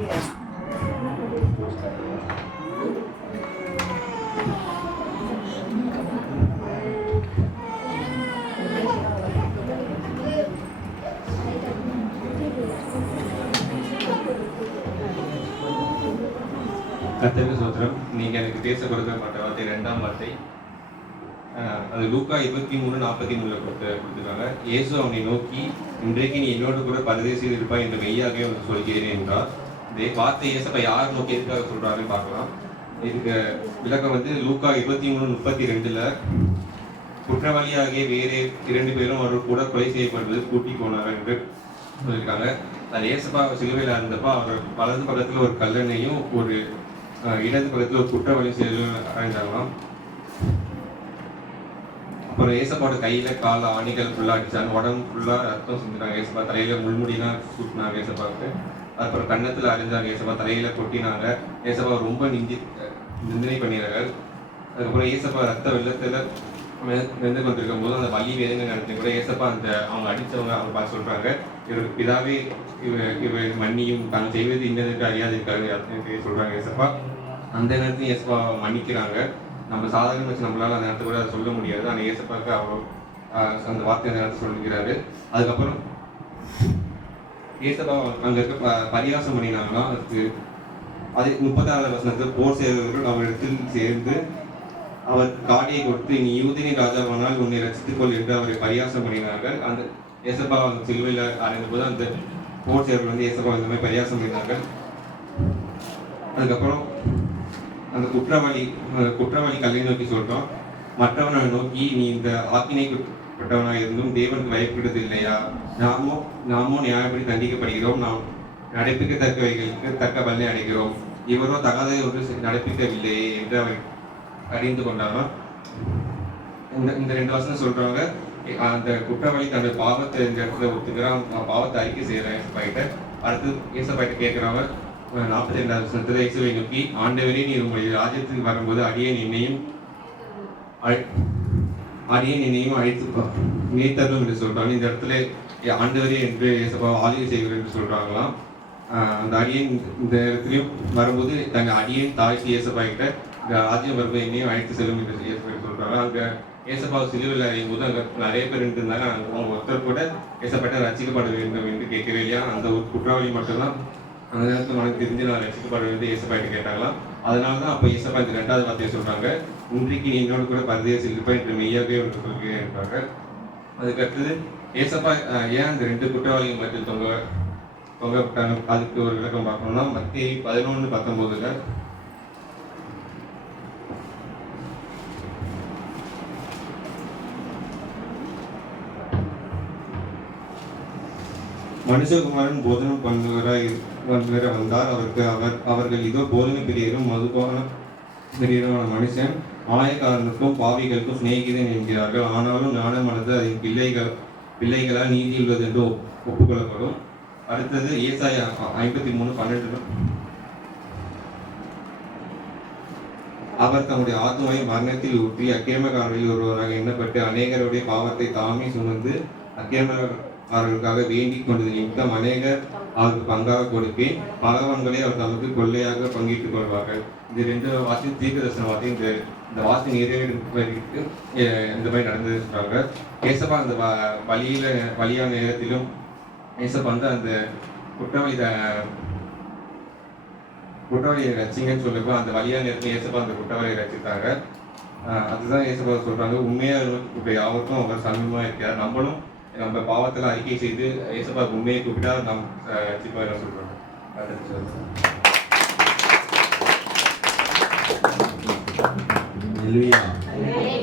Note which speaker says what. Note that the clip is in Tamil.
Speaker 1: கர்த்தருக்கு சோத்திரம் நீங்க எனக்கு பேச கொடுக்கப்பட்ட வார்த்தை ரெண்டாம் வார்த்தை. அது லூக்கா இருபத்தி மூணு நாற்பத்தி மூணுல கொடுத்து கொடுத்துருக்காங்க. இயேசு அவனை நோக்கி இன்றைக்கு நீ என்னோடு கூட பரதேசியில் இருப்பாய் என்று மெய்யாகவே உனக்கு சொல்கிறேன் என்றார். இதே வார்த்தை இயேசப்ப யார் நோக்கி எதுக்காக சொல்றாருன்னு பார்க்கலாம். இதுக்கு விளக்கம் வந்து லூக்கா இருபத்தி மூணு முப்பத்தி ரெண்டுல குற்றவாளியாகிய வேறு இரண்டு பேரும் அவர் கூட கொலை செய்யப்படுவது கூட்டி போனார் என்று சொல்லியிருக்காங்க. அது ஏசப்பா சிலுவையில் இருந்தப்ப அவர் வலது பக்கத்துல ஒரு கல்லணையும் ஒரு அஹ், இடது பக்கத்தில் ஒரு குற்றவாளி செயலும் அடைந்தாங்களாம் அப்புறம் ஏசப்பாவோட கையில கால ஆணிகள் ஃபுல்லா அடிச்சாங்க உடம்பு ஃபுல்லா ரத்தம் செஞ்சுட்டாங்க ஏசப்பா தலையில முள்முடிலாம் சூட்டினாங்க ஏசப்பாவுக்கு. அப்புறம் கன்னத்துல அறிஞ்சாங்க ஏசப்பா. தலையில கொட்டினாங்க. ஏசப்பா ரொம்ப நிந்தி நிந்தனை பண்ணிடுறாங்க அதுக்கப்புறம் ஏசப்பா ரத்த வெள்ளத்துல வெந்து கொண்டிருக்கும் போது அந்த வலி வேதனை நடத்தி கூட ஏசப்பா அந்த அவங்க அடிச்சவங்க அவங்க பார்த்து சொல்றாங்க இவருக்கு பிதாவே இவ இவ மன்னியும். தாங்க செய்வது இன்னதுக்கு அறியாது இருக்காரு அப்படின்னு சொல்றாங்க ஏசப்பா. அந்த நேரத்தையும் ஏசப்பா மன்னிக்கிறாங்க. நம்ம சாதாரண வச்சு நம்மளால அந்த நேரத்தை கூட அதை சொல்ல முடியாது. ஆனால் ஏசப்பாவுக்கு அவ்வளோ அந்த வார்த்தை அந்த நேரத்தை சொல்லிக்கிறாரு. அதுக்கப்புறம் ஏசப்பா அங்கே இருக்க ப- பரியாசம் பண்ணினாங்கன்னா அதுக்கு அது முப்பத்தாறு வசனத்தில் போர் செய்தவர்கள் அவரிடத்தில் சேர்ந்து அவர் காடியை கொடுத்து நீ யூதினி ராஜாவானால் உன்னை ரசித்துக் கொள் என்று அவரை பரியாசம் பண்ணினார்கள். அந்த ஏசப்பா அந்த சிலுவையில் அடைந்த போது அந்த போர் செய்வர்கள் வந்து ஏசப்பா இந்த மாதிரி பரியாசம் பண்ணினார்கள். அதுக்கப்புறம் அந்த குற்றவாளி அந்த குற்றவாளி கல்லை நோக்கி சொல்றோம். மற்றவனை நோக்கி நீ இந்த ஆக்கினைப்பட்டவனாக இருந்தும் தேவனுக்கு பயப்படுவது இல்லையா? நாமோ நாமோ நியாயப்படி தண்டிக்கப்படுகிறோம். நாம் நடப்பிக்கத்தக்கவைகளுக்கு தக்க பலனை அடைகிறோம். இவரோ தகாத ஒன்று நடப்பிக்கவில்லையே என்று அவர் அறிந்து கொண்டாராம். இந்த இந்த ரெண்டு வசனம் சொல்றாங்க. அந்த குற்றவாளி தன்னுடைய பாவத்தை இந்த இடத்துல ஒத்துக்கிறான். பாவத்தை அறிக்கை செய்யறான் பயிட்ட அடுத்து ஏசப்பாயிட்ட கேட்கிறவங்க நாற்பத்தி ரெண்டாவது வசனத்துல நோக்கி ஆண்டவரே நீர் உங்களுடைய ராஜ்யத்துக்கு வரும்போது அடியேன் என்னையும் அழை- அடியேன் என்னையும் அழைத்து நீத்தரும் என்று சொல்றாங்க இந்த இடத்துல ஆண்டவரே என்று ஏசப்பா ஆளுகை செய்வர் என்று சொல்றாங்களாம். அந்த அடியன் இந்த இடத்துலையும் வரும்போது தங்கள் அடியன் தாய் இயேசப்பா கிட்ட இந்த ராஜ்யம் வரும்போது என்னையும் அழைத்து செல்லும் என்று இயேசப்பா சொல்றாங்க அங்கே ஏசப்பா சிலுவையில் அறையும் போது அங்கே நிறைய பேர் இருந்தாங்க. அங்கே அவங்க ஒருத்தர் கூட ஏசப்பட்ட ரசிக்கப்பட வேண்டும் என்று கேட்கவே இல்லையா? அந்த ஒரு குற்றவாளி மட்டும்தான் அந்த நேரத்தில் உனக்கு தெரிஞ்சு நான் ரசிக்கப்படுறது வேண்டும் ஏசப்பாட்டு கேட்டாங்களாம். அதனால தான் அப்போ ஏசப்பா இந்த ரெண்டாவது வார்த்தையை சொல்கிறாங்க இன்றைக்கு நீ என்னோட கூட பரதேசில் இருப்பேன் என்று மெய்யாகவே ஒன்று சொல்கிறேன்றாங்க அதுக்கடுத்தது இயேசப்பா ஏசப்பா ஏன் அந்த ரெண்டு குற்றவாளிகள் மட்டும் தொங்க தொங்கப்பட்டாங்க? அதுக்கு ஒரு விளக்கம் பார்க்கணும்னா மத்திய பதினொன்று பத்தொம்போதுல மனுஷகுமாரன் போதனம் பண்ணுவராய் பண்ணுகிற வந்தார். அவருக்கு அவர் அவர்கள் இதோ போதனை பிரியரும் மதுபான பிரியருமான மனுஷன். ஆயக்காரனுக்கும் பாவிகளுக்கும் சிநேகிதன் என்கிறார்கள். ஆனாலும் ஞானமானது அதன் பிள்ளைகள் பிள்ளைகளால் நீதி உள்ளது என்று ஒப்புக்கொள்ளப்படும். அடுத்தது ஏசாய ஐம்பத்தி மூணு பன்னெண்டு. அவர் தம்முடைய ஆத்மாவை மரணத்தில் ஊற்றி அக்கிரமக்காரர்களில் ஒருவராக எண்ணப்பட்டு அநேகருடைய பாவத்தை தாமே சுமந்து அவர்களுக்காக வேண்டிக் கொண்டது நிமித்தம் அநேகர் அவருக்கு பங்காக கொடுப்பேன். பலவன்களை அவர் தமக்கு கொள்ளையாக பங்கிட்டுக் கொள்வார்கள். இது ரெண்டு வாசி தீர்க்க தரிசன வாசி இந்த இந்த வாசி நிறைவேறிக்கு இந்த மாதிரி நடந்தது சொல்றாங்க ஏசப்பா அந்த வ- வழியில வழியான நேரத்திலும் ஏசப்பா வந்து அந்த குற்றவாளி குற்றவாளியை ரசிங்கன்னு சொல்லப்போ அந்த வழியான நேரத்தில் ஏசப்பா அந்த குற்றவாளியை ரசித்தாங்க. அதுதான் ஏசப்பா சொல்றாங்க. உண்மையா கூப்பிட்ட யாவருக்கும் அவர் சமீபமா இருக்கிறார். நம்மளும் நம்ம பாவத்தெல்லாம் அறிக்கை செய்து ஏசப்பா உண்மையை கூப்பிட்டா நாம் ரசிப்பா சொல்றாங்க அடுத்து
Speaker 2: Hallelujah.